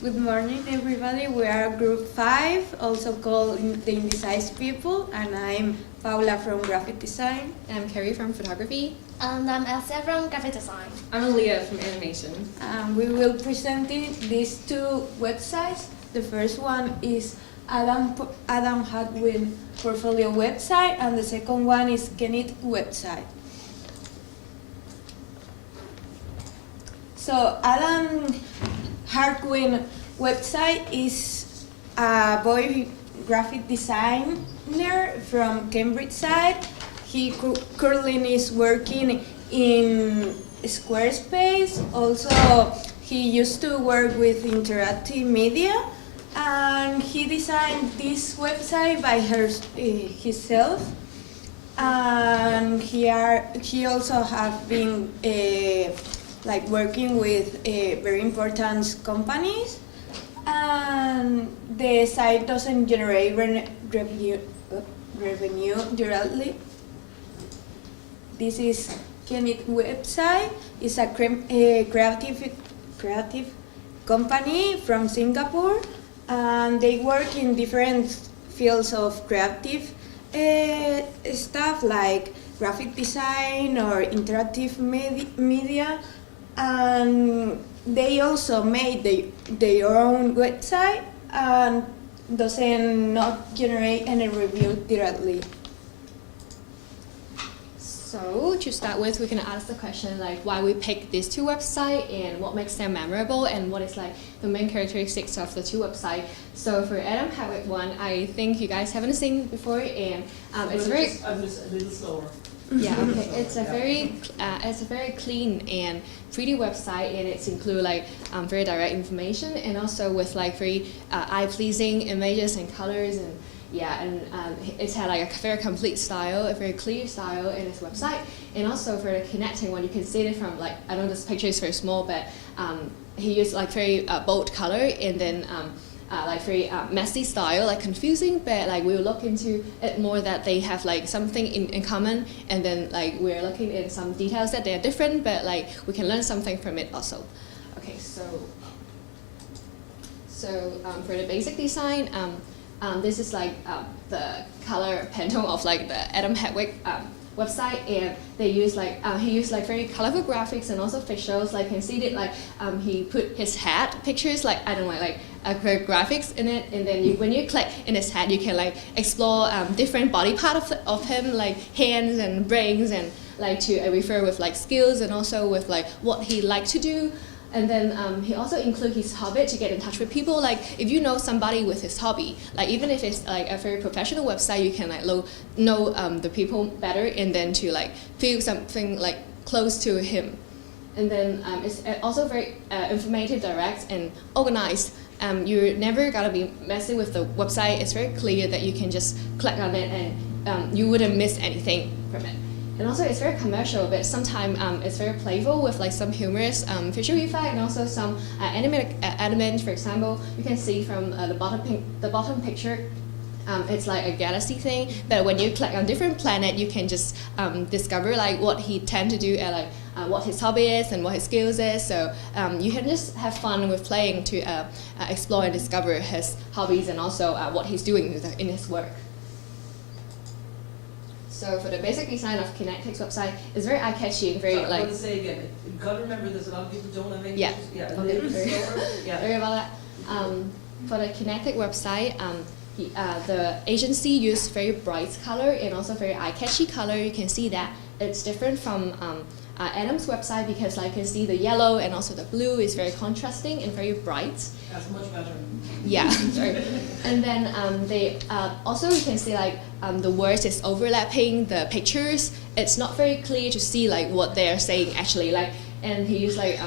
Good morning, everybody. We are Group 5, also called the Indecisive People, and I'm Paula from Graphic Design. I'm Carrie from photography. And I'm Elsa from graphic design. I'm Aaliyah from animation. We will present these two websites. The first one is Adam Hadwin portfolio website, and the second one is Kenit website. So Adam Hadwin website is a boy graphic designer from Cambridge side. He currently is working in Squarespace. Also, he used to work with interactive media, and he designed this website by himself. And he also have been working with very important companies, and the site doesn't generate revenue directly. This is Kenit website. It's a creative company from Singapore, and they work in different fields of creative stuff like graphic design or interactive media, and they also made their own website and doesn't not generate any review directly. So to start with, we can ask the question like why we pick these two websites and what makes them memorable and what is like the main characteristics of the two websites. So for Adam Hadwin one, I think you guys haven't seen before, and it's very. I'm just a little slower. Yeah, okay. It's a very clean and pretty website, and it's include like very direct information, and also with like very eye-pleasing images and colors, and yeah, and it's had like a very complete style, a very clear style in its website, and also for the connecting one, you can see it from like I know this picture is very small, but he used like very bold color, and then. Like very messy style, like confusing, but like we'll look into it more that they have like something in common, and then like we're looking in some details that they're different, but like we can learn something from it also. Okay, so for the basic design, this is like the color pantone of like the Adam Hadwin website, and they use like he used like very colorful graphics and also visuals. Like you can see that like he put his hat pictures like I don't know like graphics in it, and then when you click in his hat, you can like explore different body part of him, like hands and brains, and like to refer with like skills and also with like what he liked to do. And then he also include his hobby to get in touch with people. Like if you know somebody with his hobby, like even if it's like a very professional website, you can like know the people better, and then to like feel something like close to him. And then it's also very informative, direct, and organized. You're never gonna be messing with the website. It's very clear that you can just click on it, and you wouldn't miss anything from it. And also it's very commercial, but sometimes it's very playful with like some humorous visual effect, and also some animated elements. For example, you can see from the bottom picture, it's like a galaxy thing. But when you click on different planet, you can just discover like what he tend to do and like what his hobby is and what his skills is. So you can just have fun with playing to explore and discover his hobbies and also what he's doing in his work. So for the basic design of Kinectic's website, it's very eye-catchy and very I'm like. going to say again, you've got to remember this. A lot of people don't have English. Yeah. Yeah. A Okay. little slower. Yeah. Sorry about that. For the Kinetic website, the agency used very bright color and also very eye-catchy color. You can see that it's different from Adam's website because like you can see the yellow and also the blue is very contrasting and very bright. That's much better. Yeah, sorry. And then they also you can see like the words is overlapping the pictures. It's not very clear to see like what they are saying actually. Like, and he used like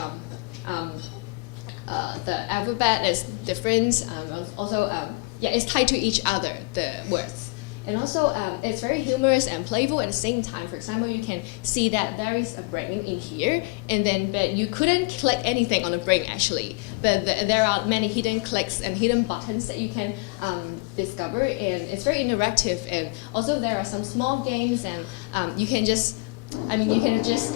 the alphabet is different. Also, yeah, it's tied to each other, the words. And also, it's very humorous and playful at the same time. For example, you can see that there is a brain in here, and then but you couldn't click anything on the brain actually. But there are many hidden clicks and hidden buttons that you can discover, and it's very interactive. And also, there are some small games, and you can just I mean, you can just,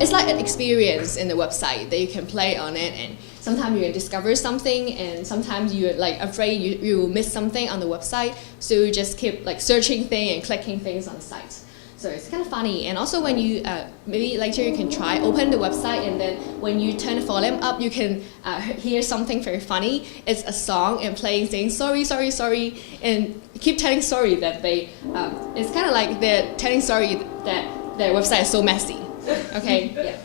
it's like an experience in the website that you can play on it, and sometimes you can discover something, and sometimes you're like afraid you will miss something on the website, so you just keep like searching things and clicking things on the site. So it's kind of funny. And also when you, maybe later you can try open the website, and then when you turn the volume up, you can hear something very funny. It's a song and playing saying sorry, sorry, sorry, and keep telling sorry that they, it's kind of like they're telling sorry that their website is so messy. Okay, yeah.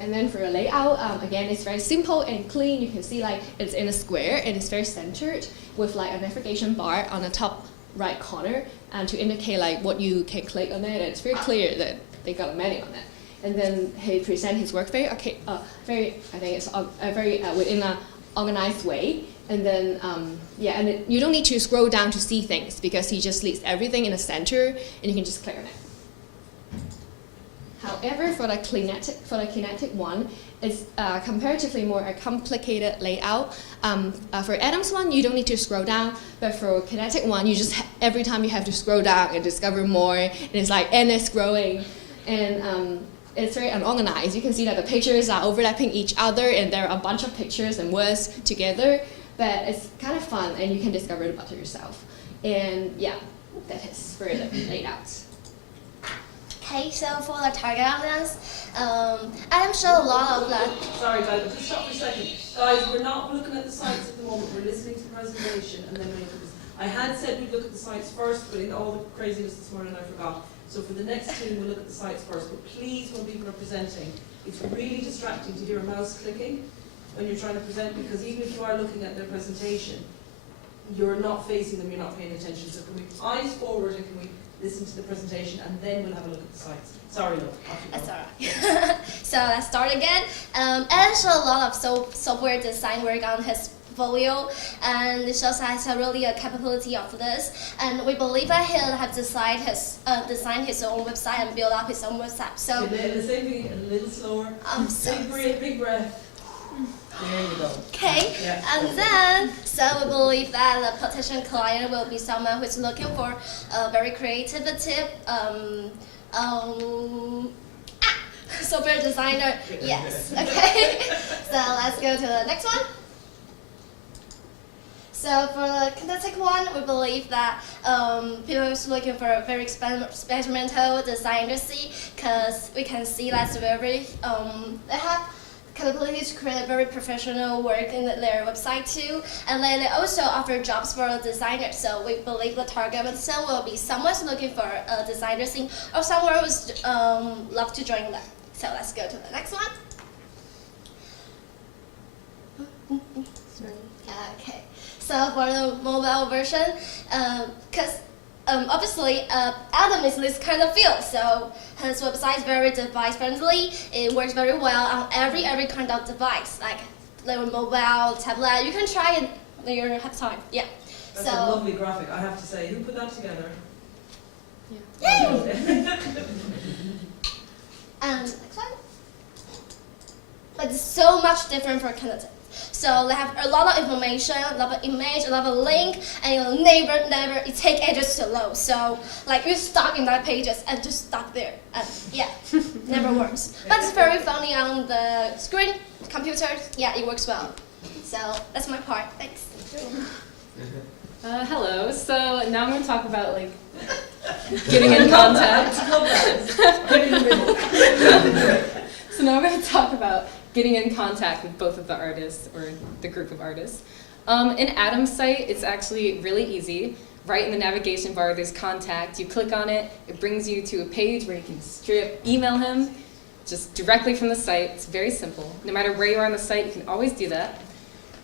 And then for a layout, again, it's very simple and clean. You can see like it's in a square and it's very centered with like a navigation bar on the top right corner, and to indicate like what you can click on it. And it's very clear that they got a menu on it. And then he present his work very okay, very, I think it's very within an organized way. And then yeah, and you don't need to scroll down to see things because he just leaves everything in the center, and you can just click on it. However, for the kinetic one, it's comparatively more a complicated layout. For Adam's one, you don't need to scroll down, but for kinetic one, you just every time you have to scroll down and discover more, and it's like endless scrolling, and it's very unorganized. You can see that the pictures are overlapping each other, and there are a bunch of pictures and words together, but it's kind of fun, and you can discover it about yourself. And yeah, that is for the layout. Okay, so for the target audience, I'm sure a lot of the. Sorry guys, just stop for a second. Guys, we're not looking at the sites at the moment, we're listening to the presentation and then making this. I had said we'd look at the sites first, but in all the craziness this morning I forgot. So for the next two, we'll look at the sites first. But please, when people are presenting, it's really distracting to hear a mouse clicking when you're trying to present, because even if you are looking at their presentation, you're not facing them, you're not paying attention. So can we eyes forward and can we listen to the presentation, and then we'll have a look at the sites. Sorry, love. That's alright. So let's start again. Adam showed a lot of software design work on his portfolio, and it shows that he has really a capability of this. And we believe that he'll have designed his own website and build up his own website. So the same thing, a little slower. Big breath. There you go. Okay, Yeah. and then, so we believe that the potential client will be someone who's looking for very creativity, software designer, yes, okay. So let's go to the next one. So for the kinetic one, we believe that people are looking for a very experimental design industry, because we can see that's very, they have capability to create a very professional work in their website too, and they also offer jobs for designers. So we believe the target audience will be someone who's looking for a designer scene or someone who's love to join them. So let's go to the next one. Okay. So for the mobile version, because obviously, Adam is in this kind of field, so his website is very device friendly. It works very well on every kind of device, like mobile, tablet. You can try it when you have time. Yeah. That's a lovely graphic, I have to say. Who put that together? Yeah. Yay! And next one. But it's so much different for kinetic. So they have a lot of information, a lot of image, a lot of link, and you'll never, it take ages to load. So like you're stuck in that pages and just stuck there. And yeah, never works. But it's very funny on the screen, computer, yeah, it works well. So that's my part, thanks. Hello, so now I'm going to talk about like getting in contact. So now I'm going to talk about getting in contact with both of the artists or the group of artists. In Adam's site, it's actually really easy. Right in the navigation bar, there's contact. You click on it, it brings you to a page where you can email him just directly from the site. It's very simple. No matter where you are on the site, you can always do that.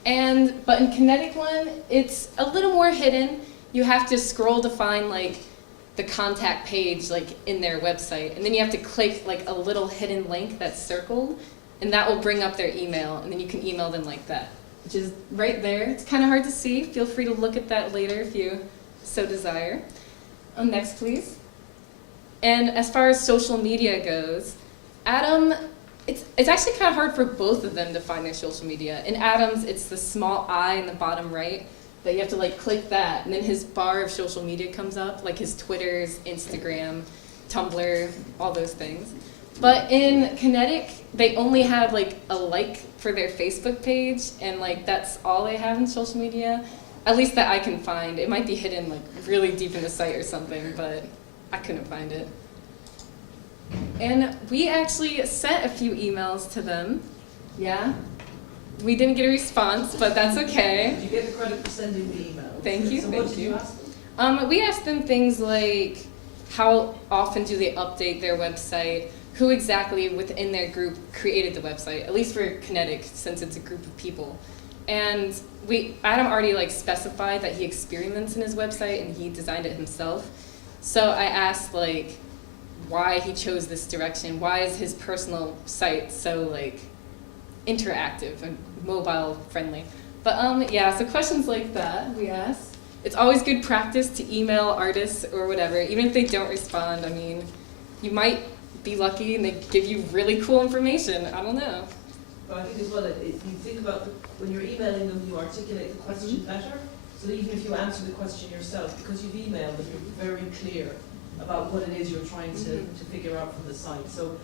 But in Kinetic one, it's a little more hidden. You have to scroll to find like the contact page like in their website, and then you have to click like a little hidden link that's circled, and that will bring up their email, and then you can email them like that, which is right there. It's kind of hard to see. Feel free to look at that later if you so desire. Next, please. And as far as social media goes, Adam, it's actually kind of hard for both of them to find their social media. In Adam's, it's the small I in the bottom right that you have to like click that, and then his bar of social media comes up, like his Twitters, Instagram, Tumblr, all those things. But in Kinetic, they only have like a like for their Facebook page, and like that's all they have in social media, at least that I can find. It might be hidden like really deep in the site or something, but I couldn't find it. And we actually sent a few emails to them. Yeah, we didn't get a response, but that's okay. You get the credit for sending the email. Thank you, So thank what did you. you ask them? We asked them things like, how often do they update their website? Who exactly within their group created the website? At least for Kinetic, since it's a group of people. And Adam already like specified that he experiments in his website and he designed it himself. So I asked like why he chose this direction. Why is his personal site so like interactive and mobile friendly? But yeah, so questions like that we asked. It's always good practice to email artists or whatever, even if they don't respond. I mean, you might be lucky and they give you really cool information. I don't know. But I think as well, you think about when you're emailing them, you articulate the question better. So that even if you answer the question yourself, because you've emailed them, you're very clear about what it is you're trying to figure out from the site. So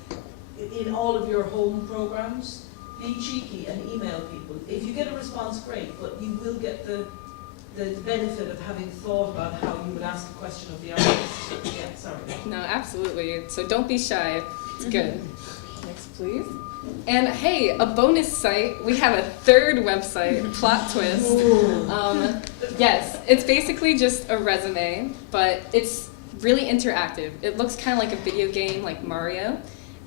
in all of your home programs, be cheeky and email people. If you get a response, great, but you will get the benefit of having thought about how you would ask a question of the artist. Yeah, sorry. No, absolutely. So don't be shy. It's good. Next, please. And hey, a bonus site. We have a third website, plot twist. Yes, it's basically just a resume, but it's really interactive. It looks kind of like a video game, like Mario.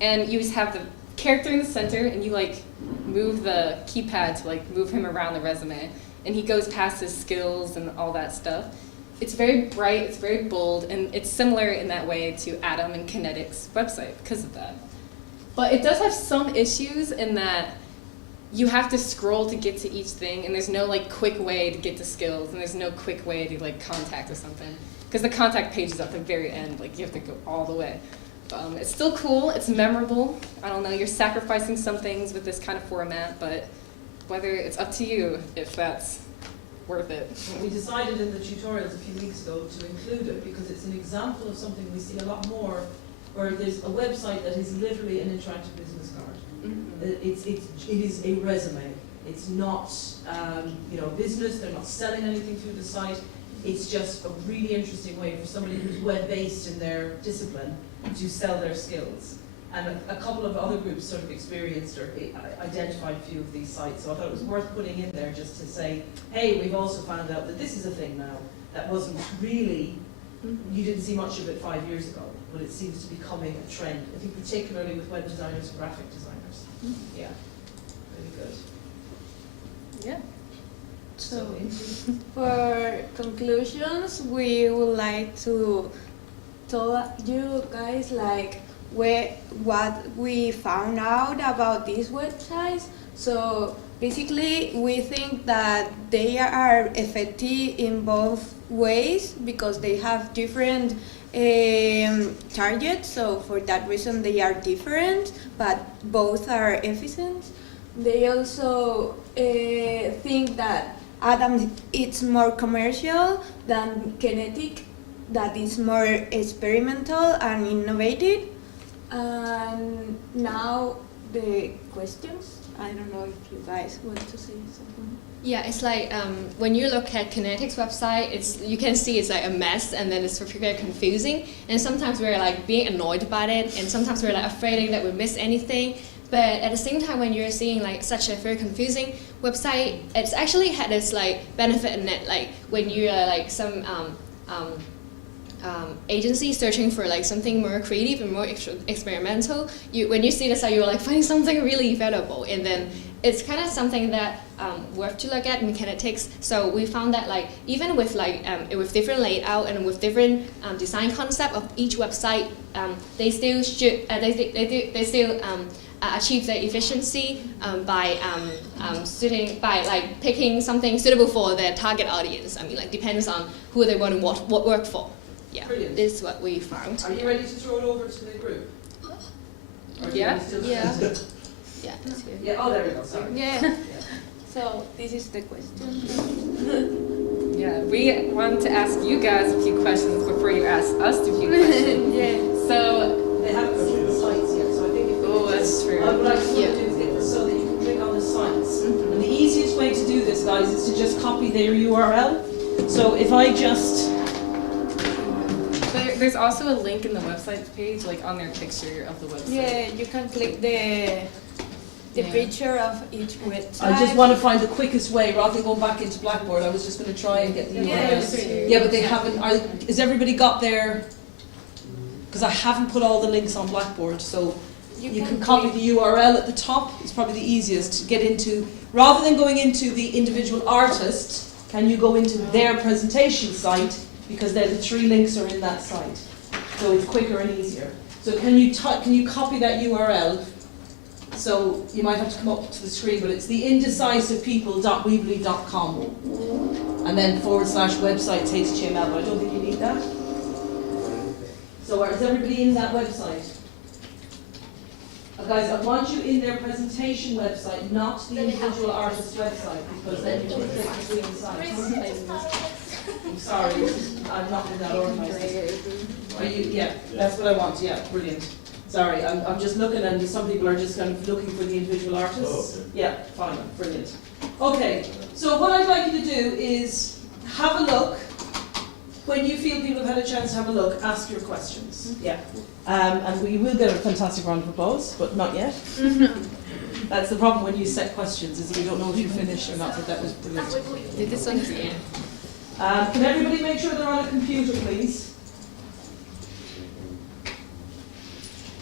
And you just have the character in the center, and you like move the keypad to like move him around the resume. And he goes past his skills and all that stuff. It's very bright, it's very bold, and it's similar in that way to Adam and Kinetic's website because of that. But it does have some issues in that you have to scroll to get to each thing, and there's no like quick way to get to skills, and there's no quick way to like contact or something. Because the contact page is at the very end, like you have to go all the way. It's still cool, it's memorable. I don't know, you're sacrificing some things with this kind of format, but whether it's up to you if that's worth it. We decided in the tutorials a few weeks ago to include it because it's an example of something we see a lot more, where there's a website that is literally an interactive business card. It is a resume. It's not business. They're not selling anything through the site. It's just a really interesting way for somebody who's web-based in their discipline to sell their skills. And a couple of other groups sort of experienced or identified a few of these sites, so I thought it was worth putting in there just to say, hey, we've also found out that this is a thing now that wasn't really, you didn't see much of it 5 years ago, but it seems to be becoming a trend, I think particularly with web designers and graphic designers. Yeah, really good. Yeah. So, for conclusions, we would like to tell you guys like what we found out about these websites. So basically, we think that they are effective in both ways because they have different targets. So for that reason, they are different, but both are efficient. They also think that Adam is more commercial than Kinetic, that is more experimental and innovative. And now the questions. I don't know if you guys want to say something. Yeah, it's like when you look at Kinetic's website, you can see it's like a mess, and then it's very confusing. And sometimes we're like being annoyed about it, and sometimes we're like afraid that we miss anything. But at the same time, when you're seeing like such a very confusing website, it's actually had this like benefit in it. Like when you're like some agency searching for like something more creative and more experimental, when you see the site, you're like finding something really valuable, and then it's kind of something that worth to look at in Kinetics. So we found that like even with like with different layout and with different design concept of each website, they still should they still achieve their efficiency by picking something suitable for their target audience. I mean, like depends on who they want to work for. Yeah, Brilliant. this is what we found. Are you ready to throw it over to the group? Or do Yeah. you still- Yeah. Yeah, that's good. Yeah. Oh, there we go. Sorry. Yeah. So this is the question. Yeah, we want to ask you guys a few questions before you ask us a few questions. Yes. So, They haven't seen the sites yet, so I think if oh, that's true. what I can Yeah. do is get this so that you can click on the sites. Mhm. And the easiest way to do this, guys, is to just copy their URL. So if I just, There's also a link in the website page, like on their picture of the website. Yeah, you can click the Yeah. picture of each website. I just want to find the quickest way rather than going back into Blackboard. I was just going to try and get the Yeah, URL. Yeah, but they haven't. Is everybody got their? Because I haven't put all the links on Blackboard, so you can copy the URL at the top. It's probably the easiest to get into. Rather than going into the individual artist, can you go into their presentation site? Because then the 3 links are in that site, so it's quicker and easier. So can you copy that URL? So you might have to come up to the screen, but it's the indecisivepeople.weebly.com, and then /websites HTML. But I don't think you need that. So is everybody in that website? Guys, I want you in their presentation website, not the individual artist website, because then you can click between sites. I'm sorry, I'm not in that organised. Are you? Yeah, that's what I want. Yeah, brilliant. Sorry, I'm just looking, and some people are just kind of looking for the individual artists. Oh, okay. Yeah, fine, brilliant. Okay, so what I'd like you to do is have a look. When you feel people have had a chance to have a look, ask your questions. Yeah. And we will get a fantastic round of applause, but not yet. That's the problem when you set questions, is that we don't know if you're finished or not, but that was brilliant. Did this one here? Can everybody make sure they're on a computer, please?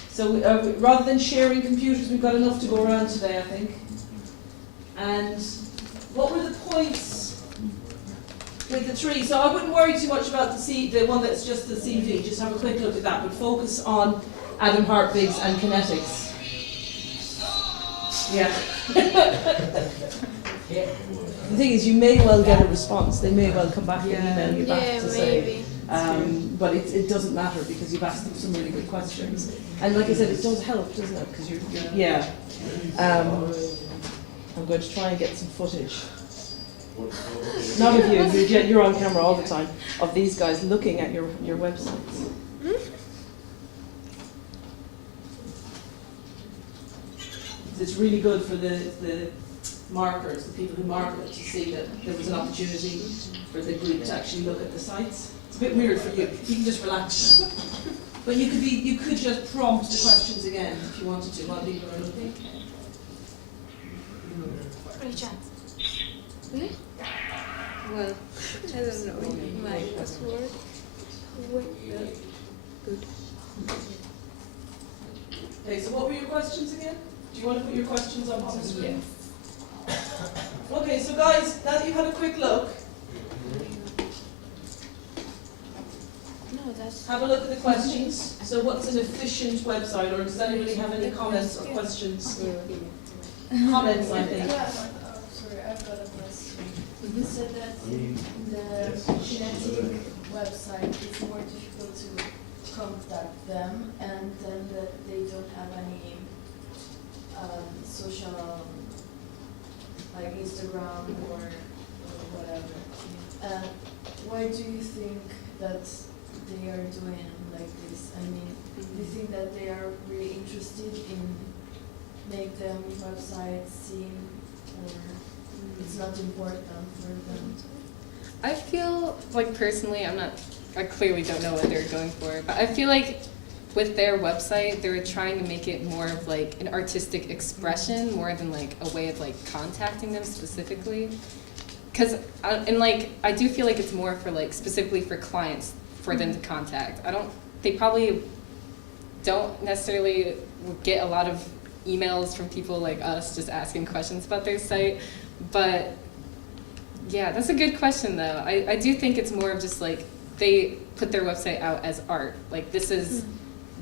So rather than sharing computers, we've got enough to go around today, I think. And what were the points with the 3? So I wouldn't worry too much about the one that's just the CV. Just have a quick look at that, but focus on Adam Hartwig's and kinetics. Yeah. The thing is, you may well get a response. They may well come back and email you back to say. But it doesn't matter because you've asked them some really good questions. And like I said, it does help, doesn't it? Because you're yeah. I'm going to try and get some footage. Not of you, you're on camera all the time, of these guys looking at your websites. It's really good for the markers, the people who mark it, to see that there was an opportunity for the group to actually look at the sites. It's a bit weird for you. You can just relax now. But you could just prompt the questions again if you wanted to while people are looking. Well, I don't know my password. Good. Okay, so what were your questions again? Do you want to put your questions up on the screen? Okay, so guys, now that you've had a quick look, No, that's. have a look at the questions. So what's an efficient website, or does anybody have any comments or questions? Comments, I think. Sorry, I've got a question. You said that the genetic website it's more difficult to contact them, and then that they don't have any social, like Instagram or whatever. Why do you think that they are doing like this? I mean, do you think that they are really interested in make them websites seem, or it's not important for them? I feel like personally, I clearly don't know what they're going for, but I feel like with their website, they're trying to make it more of like an artistic expression more than like a way of like contacting them specifically. Cause, I do feel like it's more for like specifically for clients for them to contact. They probably don't necessarily get a lot of emails from people like us just asking questions about their site, but yeah, that's a good question though. I do think it's more of just like they put their website out as art. Like this is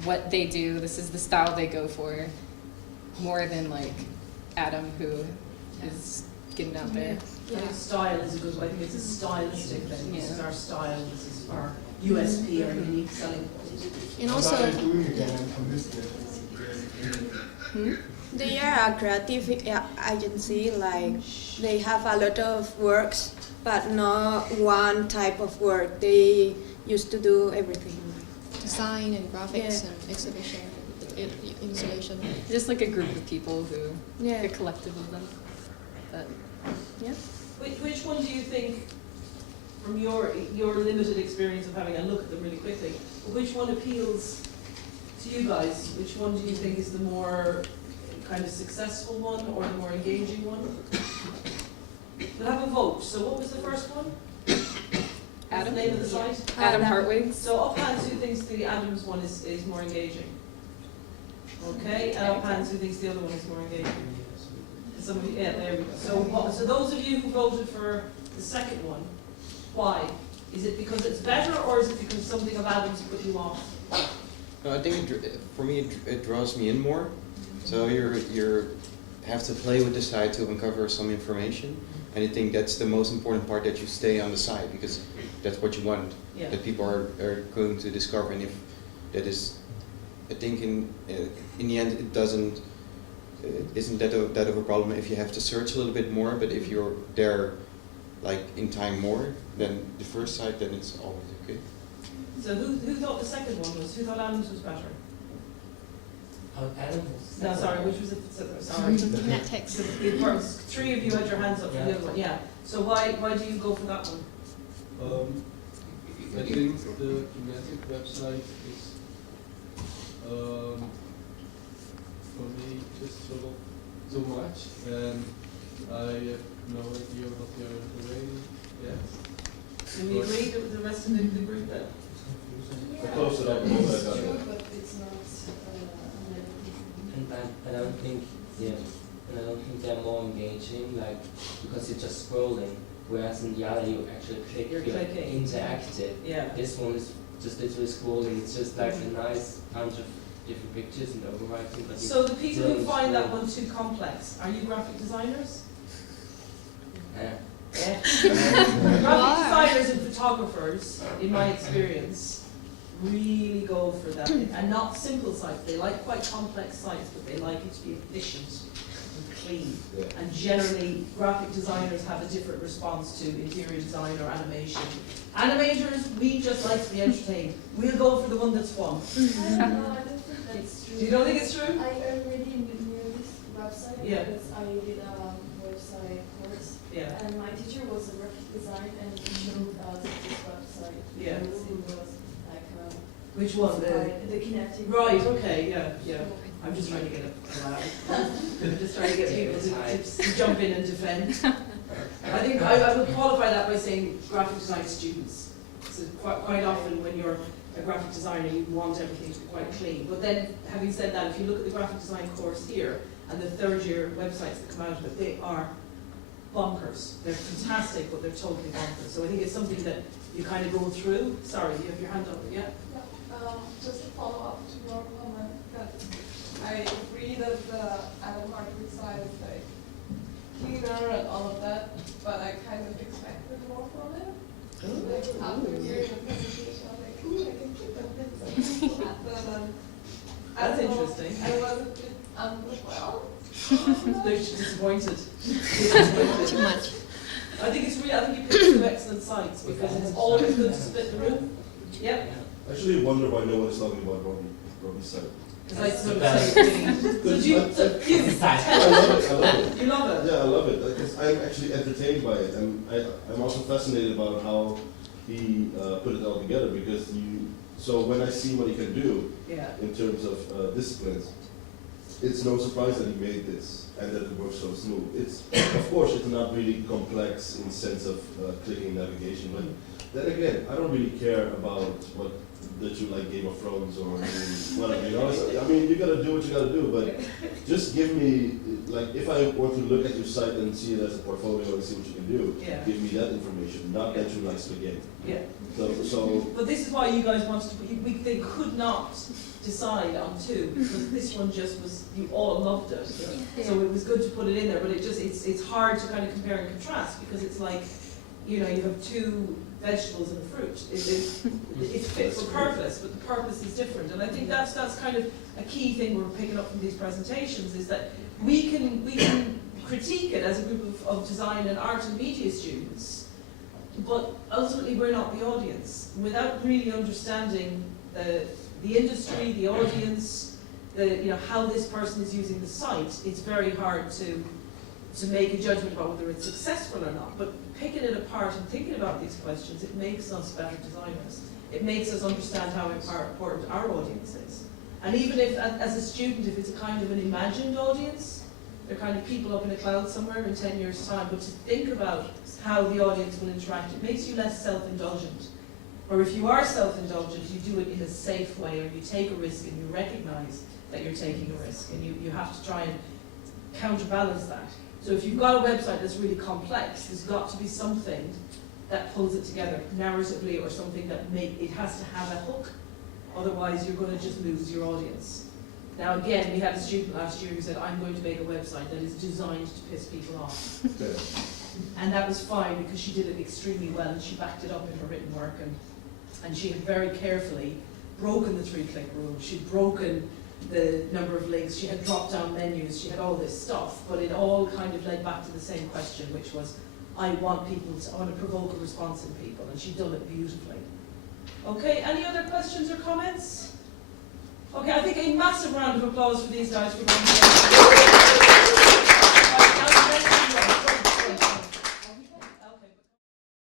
what they do, this is the style they go for, more than like Adam who is getting out there. I think style is a good way. I think it's a stylistic thing. This is Yeah. our style, this is our USP, our unique selling point. And What are also, they doing again on this day? They are a creative agency, like they have a lot of works, but not one type of work. They used to do everything. design and graphics Yeah. and exhibition, installation. Just like a group of people who, Yeah. a collective of them. But yeah. Which one do you think, from your limited experience of having a look at them really quickly, which one appeals to you guys? Which one do you think is the more kind of successful one or the more engaging one? We'll have a vote. So what was the first one? What's Adam? the name of the site? Adam Adam. Hartwig. So up hands who thinks the Adams one is more engaging? Okay, and up hands who thinks the other one is more engaging? Somebody, yeah, there we go. So those of you who voted for the second one, why? Is it because it's better, or is it because something of Adams put you off? No, I think for me it draws me in more. So you have to play with the site to uncover some information, and I think that's the most important part, that you stay on the site, because that's what you want. Yeah. That people are going to discover, and if that is, I think in the end it doesn't. Isn't that of a problem if you have to search a little bit more? But if you're there, like in time more than the first site, then it's always okay. So who thought the second one was? Who thought Adams was better? Animals. No, sorry, which was it? Sorry. Kinetics. So the first, three of you had your hands up for the other one, yeah. So why do you go for that one? I think the Kinetic website is, for me, just so much, and I have no idea what they're doing yet. Do we agree with the rest of the group then? Yeah. I closed it up a It's little bit, I got true, it. but it's not negative. And I don't think they're more engaging, like, because you're just scrolling, whereas in the other you actually click, You're clicking. interactive. Yeah. This one is just literally scrolling, it's just like a nice bunch of different pictures and overwriting, but So the people who still find that scroll. one too complex, are you graphic designers? Yeah. Yeah. Graphic designers and photographers, in my experience, really go for that. And not simple sites. They like quite complex sites, but they like it to be efficient and clean. Yeah. And generally, graphic designers have a different response to interior design or animation. Animators, we just like to be entertained. We'll go for the one that's fun. I don't know, I don't think that's true. You don't think it's true? I already knew this website Yeah. because I did a website course. Yeah. And my teacher was a graphic design and he showed us this website. Yeah. It was like Which one? the kinetic. Right, okay, yeah. I'm just trying to get it allowed. I'm just trying to get people to jump in and defend. I think I would qualify that by saying graphic design students. So quite often when you're a graphic designer, you want everything to be quite clean. But then, having said that, if you look at the graphic design course here and the third year websites that come out of it, they are bonkers. They're fantastic, but they're totally bonkers. So I think it's something that you kind of go through. Sorry, you have your hand up, yeah? Just to follow up to your comment, that I agree that the Adam Hartwig side is like cleaner and all of that, but I kind of expected more from it. Like after hearing the presentation, I was like, ooh, I can keep that bit and That's interesting. I was a bit underwhelmed. They're disappointed. Too much. I think it's really, I think you picked two excellent sites because it's always good to split the room. Yep. I actually wonder why no one is talking about Robbie's site. Because I sort of say things. So do you, I love it, I love it. you love it? Yeah, I love it, because I'm actually entertained by it, and I'm also fascinated about how he put it all together, because so when I see what he can do Yeah. in terms of disciplines, it's no surprise that he made this, and that it works so smooth. It's, of course, it's not really complex in the sense of clicking navigation, but then again, I don't really care about what that you like Game of Thrones or whatever, you know. I mean, you gotta do what you gotta do, but just give me, like, if I want to look at your site and see it as a portfolio and see what you can do, Yeah. give me that information, not that you like spaghetti. Yeah. So But this is why you guys wanted to, they could not decide on two, because this one just was, you all loved it. So it was good to put it in there, but it's hard to kind of compare and contrast, because it's like, you know, you have two vegetables and a fruit. It's fit for purpose, but the purpose is different. And I think that's kind of a key thing we're picking up from these presentations, is that we can critique it as a group of design and art and media students, but ultimately we're not the audience. Without really understanding the industry, the audience, how this person is using the site, it's very hard to make a judgment about whether it's successful or not. But picking it apart and thinking about these questions, it makes us better designers. It makes us understand how important our audience is. And even if, as a student, if it's a kind of an imagined audience, they're kind of people up in a cloud somewhere in 10 years' time, but to think about how the audience will interact, it makes you less self-indulgent. Or if you are self-indulgent, you do it in a safe way, or you take a risk and you recognize that you're taking a risk, and you have to try and counterbalance that. So if you've got a website that's really complex, there's got to be something that pulls it together narratively, or something that it has to have a hook. Otherwise, you're going to just lose your audience. Now, again, we had a student last year who said, I'm going to make a website that is designed to piss people off. And that was fine, because she did it extremely well, and she backed it up in her written work, and she had very carefully broken the 3-click rule. She'd broken the number of links, she had drop-down menus, she had all this stuff, but it all kind of led back to the same question, which was, I want to provoke a response in people, and she'd done it beautifully. Okay, any other questions or comments? Okay, I think a massive round of applause for these guys for going.